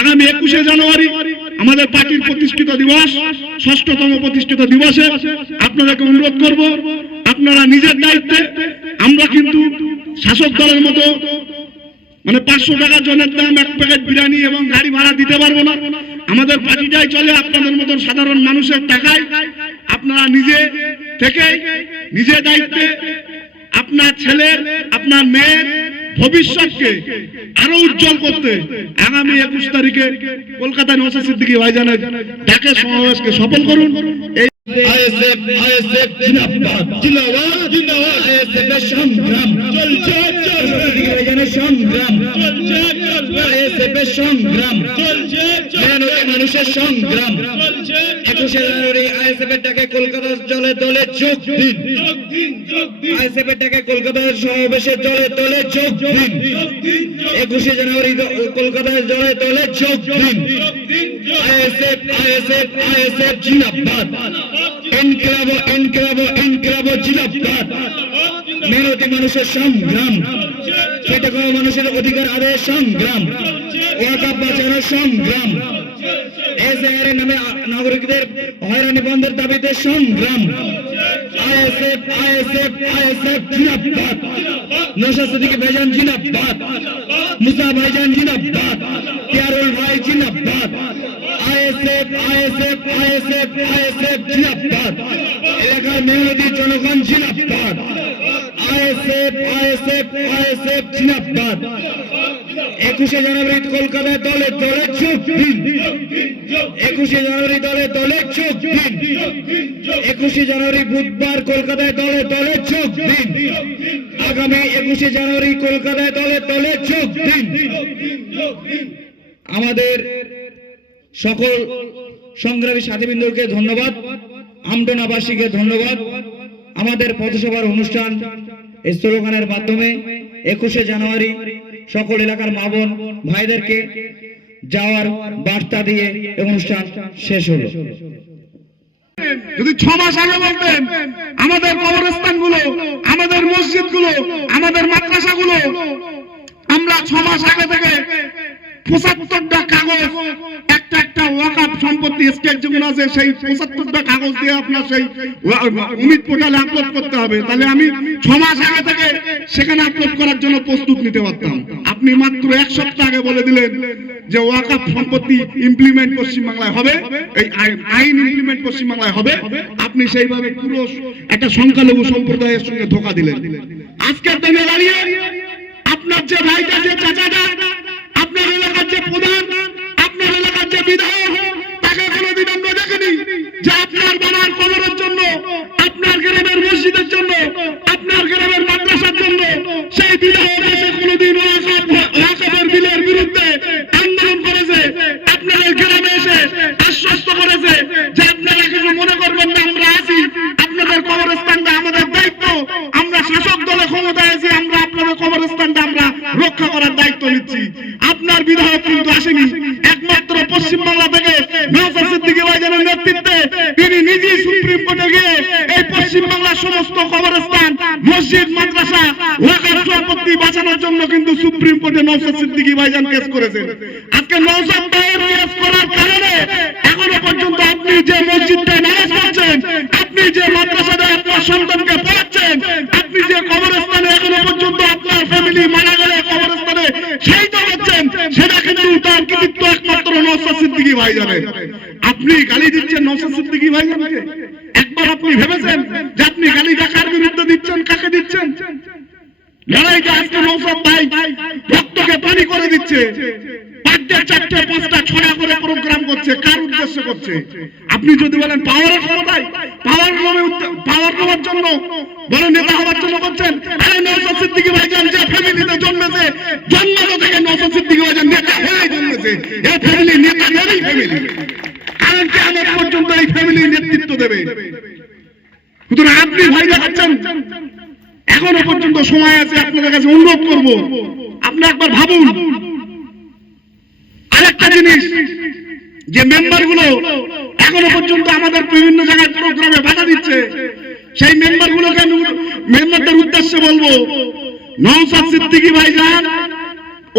আগামী 21শে জানুয়ারি আমাদের পার্টির প্রতিষ্ঠিত দিবস, ৬ষ্ঠতম প্রতিষ্ঠিত দিবসে আপনাদেরকে অনুরোধ করব, আপনারা নিজের দায়িত্বে, আমরা কিন্তু শাসক দলের মতো মানে 500 টাকা জনের দাম 1 প্যাকেট বিরিয়ানি এবং গাড়ি ভাড়া দিতে পারবো না। আমাদের পার্টিটাই চলে আপনাদের মতো সাধারণ মানুষের টাকায়। আপনারা নিজে থেকে নিজে দায়িত্বে আপনার ছেলের, আপনার মেয়ের ভবিষ্যৎকে আরো উজ্জ্বল করতে আগামী 21 তারিখে কলকাতায় নওশাদ সিদ্দিকী ভাইজানের ডাকে সমাবেশকে সফল করুন। এই আইএসএফ জিন্দাবাদ জিন্দাবাদ জিন্দাবাদ আইএসএফ এর সংগ্রাম চলছে চলছে ভাইজানের সংগ্রাম চলছে চলছে আইএসএফ এর সংগ্রাম চলছে চলছে মানুষের সংগ্রাম চলছে 21শে জানুয়ারি আইএসএফ এর ডাকে কলকাতা দলে দলে যোগ দিন আইএসএফ এর ডাকে কলকাতার সমাবেশে দলে দলে যোগ দিন 21শে জানুয়ারি কলকাতার দলে দলে যোগ দিন আইএসএফ আইএসএফ আইএসএফ জিন্দাবাদ এনক্লাব এনক্লাব এনক্লাব জিন্দাবাদ মেহনতি মানুষের সংগ্রাম খেটে খাওয়া মানুষের অধিকার আদায়ের সংগ্রাম ওয়াকফ বাঁচানোর সংগ্রাম এসআইআর নামে নাগরিকদের হয়রানি বন্ধের দাবিতে সংগ্রাম আইএসএফ আইএসএফ আইএসএফ জিন্দাবাদ নওশাদ সিদ্দিকী ভাইজান জিন্দাবাদ মুসা ভাইজান জিন্দাবাদ পিয়ারুল ভাই জিন্দাবাদ আইএসএফ আইএসএফ আইএসএফ আইএসএফ জিন্দাবাদ এলাকার মেহনতি জনগণ জিন্দাবাদ আইএসএফ আইএসএফ আইএসএফ জিন্দাবাদ 21শে জানুয়ারি কলকাতায় দলে দলে যোগ দিন 21শে জানুয়ারি দলে দলে যোগ দিন 21শে জানুয়ারি বুধবার কলকাতায় দলে দলে যোগ দিন আগামী 21শে জানুয়ারি কলকাতায় দলে দলে যোগ দিন। আমাদের সকল সংগ্রামী সাথীবৃন্দকে ধন্যবাদ, আমডোনাবাসীকে ধন্যবাদ। আমাদের পথসভার অনুষ্ঠান এই স্লোগানের মাধ্যমে 21শে জানুয়ারি সকল এলাকার মা বোন ভাইদেরকে যাওয়ার বার্তা দিয়ে অনুষ্ঠান শেষ হলো। যদি 6 মাস আগে বলতেন আমাদের কবরস্থানগুলো, আমাদের মসজিদগুলো, আমাদের মাদ্রাসাগুলো আমরা 6 মাস আগে থেকে 75টা কাগজ একটা একটা ওয়াকফ সম্পত্তি স্টেট যেগুলো আছে সেই 75টা কাগজ দিয়ে আপনার সেই উমিদ পোর্টালে আপলোড করতে হবে, তাহলে আমি 6 মাস আগে থেকে সেখানে আপলোড করার জন্য প্রস্তুত নিতে পারতাম। আপনি মাত্র 1 সপ্তাহ আগে বলে দিলেন যে ওয়াকফ সম্পত্তি ইমপ্লিমেন্ট পশ্চিমবাংলায় হবে, এই আইন ইমপ্লিমেন্ট পশ্চিমবাংলায় হবে। আপনি সেইভাবে পুরো একটা সংখ্যালঘু সম্প্রদায়ের সঙ্গে ধোঁকা দিলেন। আজকের দিনে দাঁড়িয়ে আপনার যে ভাইটা, যে চাচাটা, আপনার এলাকার যে প্রধান, আপনার এলাকার যে বিধায়ক, তাকে কোনোদিন আমরা দেখিনি যে আপনার বাবার কবরের জন্য, আপনার গ্রামের মসজিদের জন্য, আপনার গ্রামের মাদ্রাসার জন্য সেই বিধায়ক এসে কোনোদিন ওয়াকফের বিলের বিরুদ্ধে আন্দোলন করেছে, আপনাদের গ্রামে এসে আশ্বস্ত করেছে যে আপনারা কিছু মনে করবেন না, আমরা আছি, আপনাদের কবরস্থানটা আমাদের দায়িত্ব, আমরা শাসক দলে ক্ষমতায় আছি, আমরা আপনাদের কবরস্থানটা আমরা রক্ষা করার দায়িত্ব নিচ্ছি। আপনার বিধায়ক কিন্তু আসেনি, একমাত্র পশ্চিমবাংলা থেকে নওশাদ সিদ্দিকী ভাইজানের নেতৃত্বে তিনি নিজেই সুপ্রিম কোর্টে গিয়ে এই পশ্চিমবাংলার সমস্ত কবরস্থান, মসজিদ, মাদ্রাসা, ওয়াকফ সম্পত্তি বাঁচানোর জন্য কিন্তু সুপ্রিম কোর্টে নওশাদ সিদ্দিকী ভাইজান কেস করেছেন। আজকে নওশাদ ভাইয়ের কেস করার কারণে এখনো পর্যন্ত আপনি যে মসজিদে নামাজ পড়ছেন, আপনি যে মাদ্রাসাতে আপনার সন্তানকে পড়াচ্ছেন, আপনি যে কবরস্থানে এখনো পর্যন্ত আপনার ফ্যামিলি মারা গেলে কবরস্থানে সেইটা হচ্ছেন, সেটা কিন্তু তার কৃতিত্ব একমাত্র নওশাদ সিদ্দিকী ভাইজানের। আপনি গালি দিচ্ছেন নওশাদ সিদ্দিকী ভাইজানকে? একবার আপনি ভেবেছেন যে আপনি গালিটা কার বিরুদ্ধে দিচ্ছেন, কাকে দিচ্ছেন? লড়াইটা আজকে নওশাদ ভাই রক্তকে পানি করে দিচ্ছে, 5টা 4টা 5টা 6টা করে প্রোগ্রাম করছে, কার উদ্দেশ্য করছে? আপনি যদি বলেন পাওয়ারের ক্ষমতায়, পাওয়ার নেওয়ার জন্য, বড় নেতা হওয়ার জন্য করছেন, আরে নওশাদ সিদ্দিকী ভাইজান যে ফ্যামিলিতে জন্মেছে, জন্ম থেকে নওশাদ সিদ্দিকী ভাইজান নেতা হয়ে জন্মেছে, এই ফ্যামিলি নেতাদেরই ফ্যামিলি, কারণ কি আমার পর্যন্ত এই ফ্যামিলি নেতৃত্ব দেবে। সুতরাং আপনি ভয় দেখাচ্ছেন, এখনো পর্যন্ত সময় আছে। আপনাদের কাছে অনুরোধ করব, আপনি একবার ভাবুন। আরেকটা জিনিস, যে মেম্বারগুলো এখনো পর্যন্ত আমাদের বিভিন্ন জায়গায় প্রোগ্রামে বাধা দিচ্ছে, সেই মেম্বারগুলোকে আমি মেম্বারদের উদ্দেশ্যে বলবো, নওশাদ সিদ্দিকী ভাইজান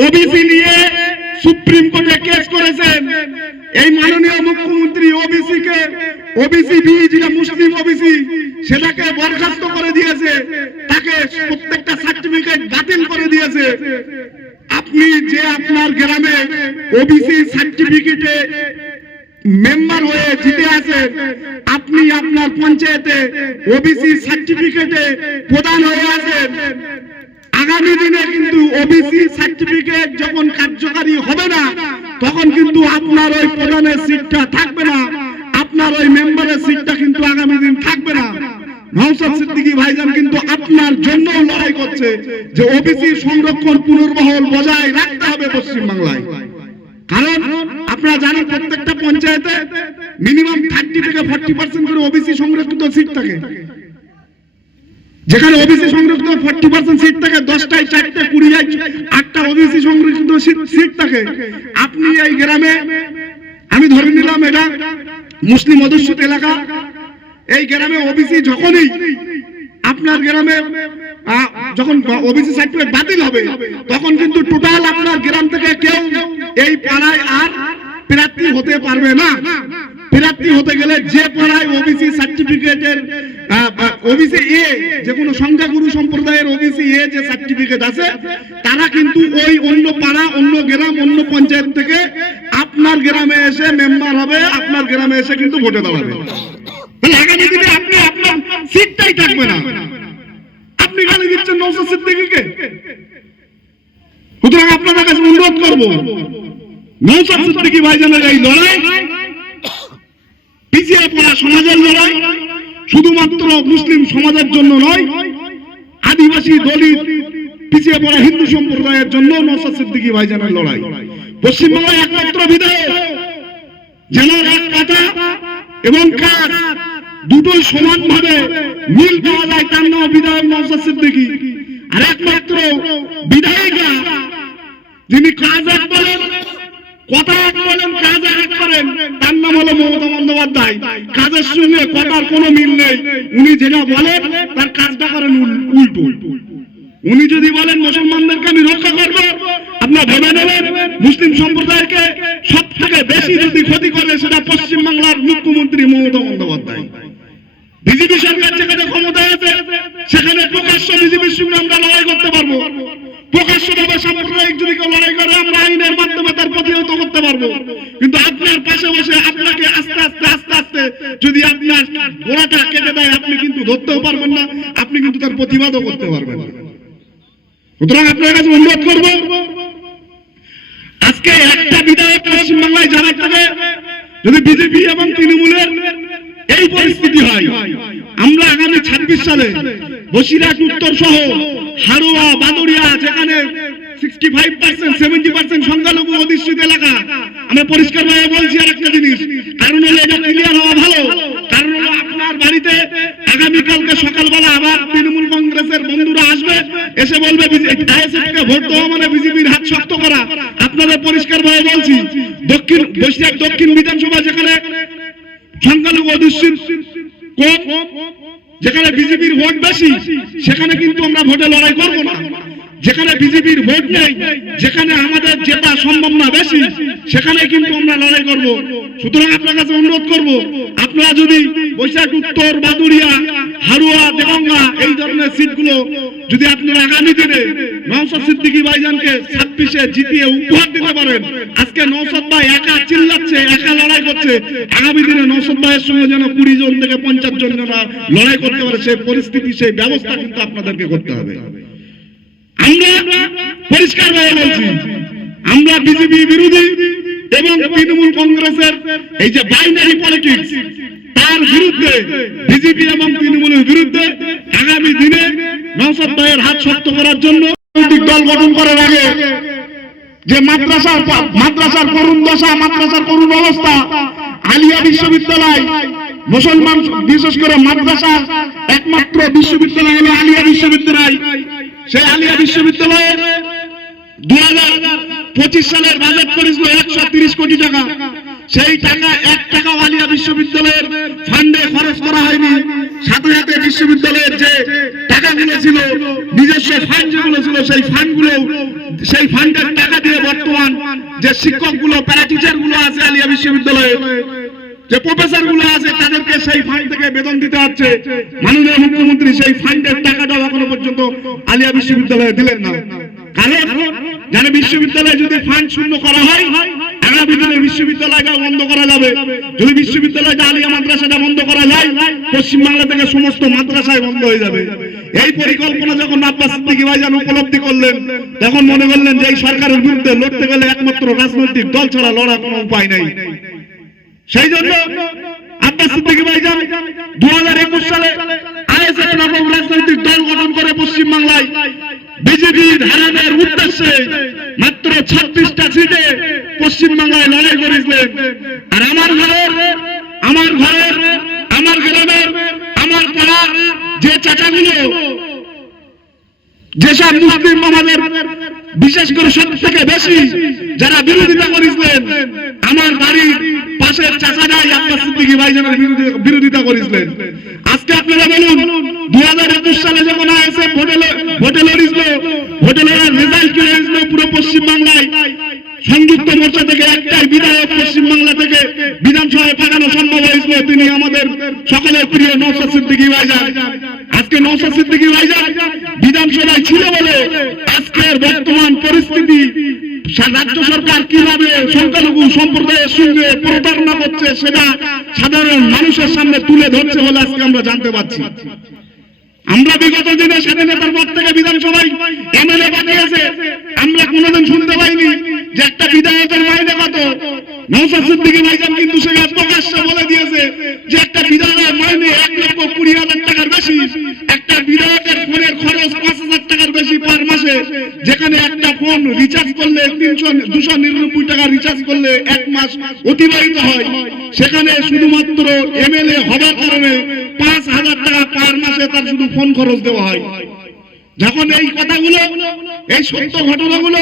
ওবিসি নিয়ে সুপ্রিম কোর্টে কেস করেছেন। এই মাননীয় মুখ্যমন্ত্রী ওবিসি বি যেটা মুসলিম ওবিসি সেটাকে বরখাস্ত করে দিয়েছে, তাকে প্রত্যেকটা সার্টিফিকেট বাতিল করে দিয়েছে। আপনি যে আপনার গ্রামে ওবিসি সার্টিফিকেটে মেম্বার হয়ে জিতে আছেন, আপনি আপনার পঞ্চায়েতে ওবিসি সার্টিফিকেটে প্রধান হয়ে আছেন, আগামী দিনে কিন্তু ওবিসি সার্টিফিকেট যখন কার্যকারী হবে না তখন কিন্তু আপনার ওই প্রধানের সিটটা থাকবে না, আপনার ওই মেম্বারের সিটটা কিন্তু আগামী দিন থাকবে না। নওশাদ সিদ্দিকী ভাইজান কিন্তু আপনার জন্য লড়াই করছে যে ওবিসি সংরক্ষণ পুনর্বহাল বজায় রাখতে হবে পশ্চিমবাংলায়। কারণ আপনারা জানেন প্রত্যেকটা পঞ্চায়েতে মিনিমাম 30 থেকে 40% করে ওবিসি সংরক্ষিত সিট থাকে। যেখানে ওবিসি সংরক্ষিত 40% সিট থাকে, 10টায় 4টে 20 8টা ওবিসি সংরক্ষিত সিট থাকে। আপনি এই গ্রামে, আমি ধরে নিলাম এটা মুসলিম অধ্যুষিত এলাকা, এই গ্রামে ওবিসি যখনই আপনার গ্রামে যখন ওবিসি সার্টিফিকেট বাতিল হবে তখন কিন্তু টোটাল আপনার গ্রাম থেকে কেউ এই পাড়ায় আর প্রার্থী হতে পারবে না। প্রার্থী হতে গেলে যে পাড়ায় ওবিসি সার্টিফিকেটের ওবিসি এ যে কোনো সংখ্যাগুরু সম্প্রদায়ের ওবিসি এ যে সার্টিফিকেট আছে তারা কিন্তু ওই অন্য পাড়া, অন্য গ্রাম, অন্য পঞ্চায়েত থেকে আপনার গ্রামে এসে মেম্বার হবে, আপনার গ্রামে এসে কিন্তু ভোটে দাঁড়াবে। আগামী দিনে আপনি আপনার সিটটাই থাকবে না। আপনি গালি দিচ্ছেন নওশাদ সিদ্দিকীকে। সুতরাং আপনাদের কাছে অনুরোধ করবো, নওশাদ সিদ্দিকী ভাইজানের এই লড়াই পিছিয়ে পড়া সমাজের লড়াই, শুধুমাত্র মুসলিম সমাজের জন্য নয়, আদিবাসী, দলিত, পিছিয়ে পড়া হিন্দু সম্প্রদায়ের জন্য নওশাদ সিদ্দিকী ভাইজানের লড়াই। পশ্চিমবাংলায় একমাত্র বিধায়ক জেলার এক কাটা এবং কাজ দুটোই সমানভাবে মিল পাওয়া যায়, তার নাম বিধায়ক নওশাদ সিদ্দিকী। আর একমাত্র বিধায়িকা যিনি কাজ এক বলেন, কথা এক বলেন, কাজ এক করেন, তার নাম হলো মমতা বন্দ্যোপাধ্যায়। কাজের সঙ্গে কথার কোনো মিল নেই। উনি যেটা বলেন তার কাজটা করেন উল্টো। উনি যদি বলেন মুসলমানদেরকে আমি রক্ষা করবো, আপনার ভেবে নেবেন মুসলিম সম্প্রদায়কে সব থেকে বেশি যদি ক্ষতি করে সেটা পশ্চিমবাংলার মুখ্যমন্ত্রী মমতা বন্দ্যোপাধ্যায়। বিজেপি সরকার যেখানে ক্ষমতায় আছে সেখানে প্রকাশ্য বিজেপির সঙ্গে আমরা লড়াই করতে পারবো, প্রকাশ্যভাবে সাম্প্রদায়িক যদি কেউ লড়াই করে আমরা আইনের মাধ্যমে তার প্রতিহত করতে পারবো। কিন্তু আপনার পাশে বসে আপনাকে আস্তে আস্তে যদি আপনার গোড়াটা কেটে দেয় আপনি কিন্তু ধরতেও পারবেন না, আপনি কিন্তু তার প্রতিবাদও করতে পারবেন না। সুতরাং আপনার কাছে অনুরোধ করবো, আজকে একটা বিধায়ক পশ্চিমবাংলায় যারা থাকে, যদি বিজেপি এবং তৃণমূলের এই পরিস্থিতি হয়, আমরা আগামী 26 সালে বসিরহাট উত্তর সহ হারোয়া, বাদুড়িয়া, যেখানে 65% 70% সংখ্যালঘু অধিষ্ঠিত এলাকা, আমরা পরিষ্কার ভাবে বলছি আর একটা জিনিস, কারণ হলো এটা ক্লিয়ার হওয়া ভালো। কারণ হলো আপনার বাড়িতে আগামীকালকে সকালবেলা আবার তৃণমূল কংগ্রেসের বন্ধুরা আসবে, এসে বলবে আইএসএফকে ভোট দেওয়া মানে বিজেপির হাত শক্ত করা। আপনাদের পরিষ্কার ভাবে বলছি, বসিরহাট দক্ষিণ বিধানসভা যেখানে সংখ্যালঘু অধিষ্ঠিত কম, যেখানে বিজেপির ভোট বেশি, সেখানে কিন্তু আমরা ভোটে লড়াই করবো না। যেখানে বিজেপির ভোট নেই, যেখানে আমাদের জেতা সম্ভব না বেশি, সেখানে কিন্তু আমরা লড়াই করব। সুতরাং আপনার কাছে অনুরোধ করব, আপনারা যদি বৈশাখ উত্তর, বাদুড়িয়া, হারুয়া, দেগঙ্গা এই ধরনের সিটগুলো যদি আপনারা আগামী দিনে নওশাদ সিদ্দিকী ভাইজানকে 26-এ জিতিয়ে উপহার দিতে পারেন। আজকে নওশাদ ভাই একা চিল্লাচ্ছে, একা লড়াই করছে, আগামী দিনে নওশাদ ভাইয়ের সঙ্গে যেন 20 জন থেকে 50 জন লড়াই করতে পারে, সেই পরিস্থিতি, সেই ব্যবস্থা কিন্তু আপনাদেরকে করতে হবে। আমরা পরিষ্কার ভাবে বলছি, আমরা বিজেপি বিরোধী এবং তৃণমূল কংগ্রেসের এই যে বাইনারি পলিটিক্স তার বিরুদ্ধে, বিজেপি এবং তৃণমূলের বিরুদ্ধে আগামী দিনে নওশাদ ভাইয়ের হাত শক্ত করার জন্য রাজনৈতিক দল গঠন করার আগে যে মাদ্রাসার করুণ দশা, মাদ্রাসার করুণ অবস্থা, আলিয়া বিশ্ববিদ্যালয়, মুসলমান বিশেষ করে মাদ্রাসা একমাত্র বিশ্ববিদ্যালয় হলো আলিয়া বিশ্ববিদ্যালয়। সেই আলিয়া বিশ্ববিদ্যালয়ে 2025 সালের বাজেট করেছিল 130 কোটি টাকা। সেই টাকা 1 টাকাও আলিয়া বিশ্ববিদ্যালয়ের ফান্ডে খরচ করা হয়নি। সাথে সাথে বিশ্ববিদ্যালয়ের যে টাকাগুলো ছিল, নিজস্ব ফান্ড যেগুলো ছিল, সেই ফান্ডের টাকা দিয়ে বর্তমান যে শিক্ষকগুলো প্যারা টিচার গুলো আছে আলিয়া বিশ্ববিদ্যালয়ে, যে প্রফেসর গুলো আছে তাদেরকে সেই ফান্ড থেকে বেতন দিতে হচ্ছে। মাননীয় মুখ্যমন্ত্রী সেই ফান্ডের টাকাটাও এখনো পর্যন্ত আলিয়া বিশ্ববিদ্যালয়ে দিলেন না। কারণ জানে বিশ্ববিদ্যালয়ে যদি ফান্ড শূন্য করা হয়, আগামী দিনে বিশ্ববিদ্যালয়টা বন্ধ করা যাবে। যদি বিশ্ববিদ্যালয়টা আলিয়া মাদ্রাসাটা বন্ধ করা যায়, পশ্চিমবাংলা থেকে সমস্ত মাদ্রাসায় বন্ধ হয়ে যাবে। এই পরিকল্পনা যখন আব্বাস সিদ্দিকী ভাইজান উপলব্ধি করলেন, তখন মনে করলেন যে এই সরকারের বিরুদ্ধে লড়তে গেলে একমাত্র রাজনৈতিক দল ছাড়া লড়ার কোনো উপায় নেই। সেই জন্য আব্বাস সিদ্দিকী ভাইজান 2021 সালে আইএসএফ নামক রাজনৈতিক দল গঠন করে পশ্চিমবাংলায় বিজেপির হারানোর উদ্দেশ্যে মাত্র 26টা সিটে পশ্চিমবাংলায় লড়াই করেছিলেন। আর আমার ঘরের, আমার গ্রামের, আমার পাড়ার যে চাচাগুলো, যেসব মুসলিম আমাদের বিশেষ করে সব থেকে বেশি যারা বিরোধিতা করেছিলেন, আমার বাড়ির পাশের চাচারাই আব্বাস সিদ্দিকী ভাইজানের বিরোধিতা করেছিলেন। আজকে আপনারা বলুন, 2021 সালে যখন আইএসএফ ভোটে লড়িয়েছিল, ভোটে লড়ার রেজাল্ট কি হয়েছিল? পুরো পশ্চিমবাংলায় সংযুক্ত মোর্চা থেকে একটাই বিধায়ক পশ্চিমবাংলা থেকে বিধানসভায় পাঠানো সম্ভব হয়েছিল, তিনি আমাদের সকলের প্রিয় নওশাদ সিদ্দিকী ভাইজান। আজকে নওশাদ সিদ্দিকী ভাইজান বিধানসভায় ছিল বলে আজকের বর্তমান পরিস্থিতি, রাজ্য সরকার কিভাবে সংখ্যালঘু সম্প্রদায়ের সঙ্গে প্রতারণা করছে সেটা সাধারণ মানুষের সামনে তুলে ধরছে বলে আজকে আমরা জানতে পারছি। আমরা বিগত দিনে স্বাধীনতার পর থেকে বিধানসভায় এমএলএ বানিয়েছে, আমরা কোনোদিন শুনতে পাইনি যে একটা বিধায়কের মাইনে কত। নওশাদ সিদ্দিকী ভাইজান কিন্তু সেটা প্রকাশ্যে বলে দিয়েছে যে একটা বিধায়কের মাইনে 1,20,000 টাকার বেশি, একটা বিধায়কের ফোনের খরচ 5,000 টাকার বেশি পার মাসে, যেখানে একটা ফোন রিচার্জ করলে 299 টাকা রিচার্জ করলে 1 মাস অতিবাহিত হয়, সেখানে শুধুমাত্র এমএলএ হওয়ার কারণে 5,000 টাকা পার মাসে তার শুধু ফোন খরচ দেওয়া হয়। যখন এই কথাগুলো, এই সত্য ঘটনাগুলো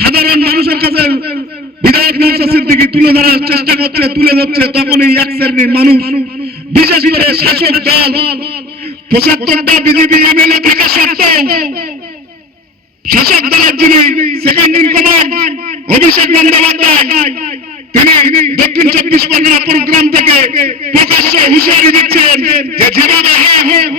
সাধারণ মানুষের কাছে বিধায়ক নওশাদ সিদ্দিকী তুলে ধরার চেষ্টা করছে, তুলে ধরছে, তখন এই এক শ্রেণীর মানুষ, বিশেষ করে শাসক দল 75টা বিজেপি এমএলএ থাকা সত্ত্বেও শাসক দলের যিনি second in command Abhishek Bandyopadhyay, তিনি দক্ষিণ 24 পরগনা প্রোগ্রাম থেকে প্রকাশ্যে হুঁশিয়ারি দিচ্ছেন যে যেভাবে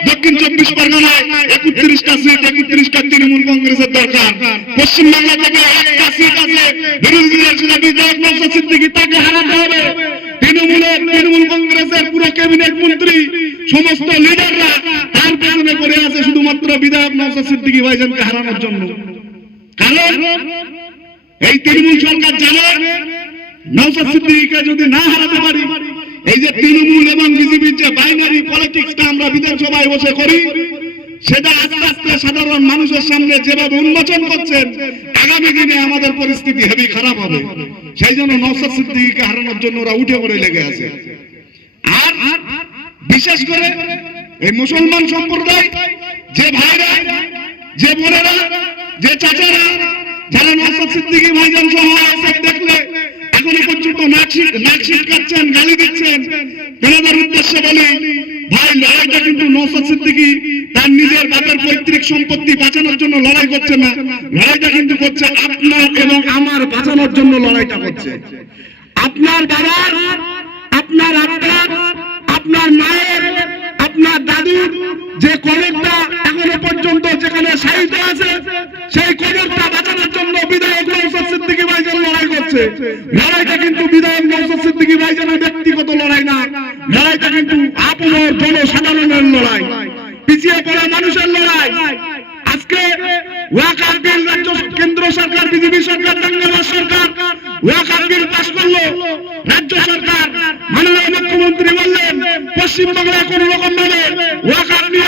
দক্ষিণ 24 পরগনায় 31টা সিট, 31টা তৃণমূল কংগ্রেসের দরকার। পশ্চিমবাংলা থেকে একটা সিট আছে বিরোধী দল বিধায়ক নওশাদ সিদ্দিকী, তাকে হারাতে হবে। তৃণমূল কংগ্রেসের পুরো ক্যাবিনেট মন্ত্রী, সমস্ত লিডাররা তার পেছনে পড়ে আছে শুধুমাত্র বিধায়ক নওশাদ সিদ্দিকী ভাইজানকে হারানোর জন্য। কারণ এই তৃণমূল সরকার জানে নওশাদ সিদ্দিকীকে যদি না হারাতে পারি, এই যে তৃণমূল এবং বিজেপির যে বাইনারি পলিটিক্সটা আমরা বিধানসভায় বসে করি, সেটা আস্তে আস্তে সাধারণ মানুষের সামনে যেভাবে উন্মোচন করছেন, আগামী দিনে আমাদের পরিস্থিতি হেভি খারাপ হবে। সেই জন্য নওশাদ সিদ্দিকীকে হারানোর জন্য ওরা উঠে পড়ে লেগে আছে। আর বিশেষ করে এই মুসলমান সম্প্রদায়, যে ভাইরা, যে বোনেরা, যে চাচারা, যারা নওশাদ সিদ্দিকী ভাইজান সহ আইএসএফ দেখলে এখনো পর্যন্ত নাক ছিটকাচ্ছেন, গালি দিচ্ছেন, তাদের উদ্দেশ্যে বলি, ভাই লড়াইটা কিন্তু নওশাদ সিদ্দিকী তার নিজের বাপের পৈতৃক সম্পত্তি বাঁচানোর জন্য লড়াই করছে না, লড়াইটা কিন্তু করছে আপনার এবং আমার বাঁচানোর জন্য লড়াইটা করছে। আপনার বাবার, আপনার আব্বার, আপনার মায়ের, আপনার দাদুর যে কবরটা এখনো পর্যন্ত যেখানে শায়িত আছে, সেই কবরটা বাঁচানোর জন্য বিধায়ক নওশাদ সিদ্দিকী ভাইজান লড়াই করছে। লড়াইটা কিন্তু বিধায়ক নওশাদ সিদ্দিকী ভাইজানের ব্যক্তিগত লড়াই না, লড়াইটা কিন্তু আপনার জনসাধারণের লড়াই, পিছিয়ে পড়া মানুষের লড়াই। আজকে ওয়াকফ বিল রাজ্য কেন্দ্র সরকার, বিজেপি সরকার, বাংলাদেশ সরকার ওয়াকফ বিল পাস করলো, রাজ্য সরকার মাননীয় মুখ্যমন্ত্রী বললেন পশ্চিমবাংলায় কোন রকম ভাবে ওয়াকফ নিয়ে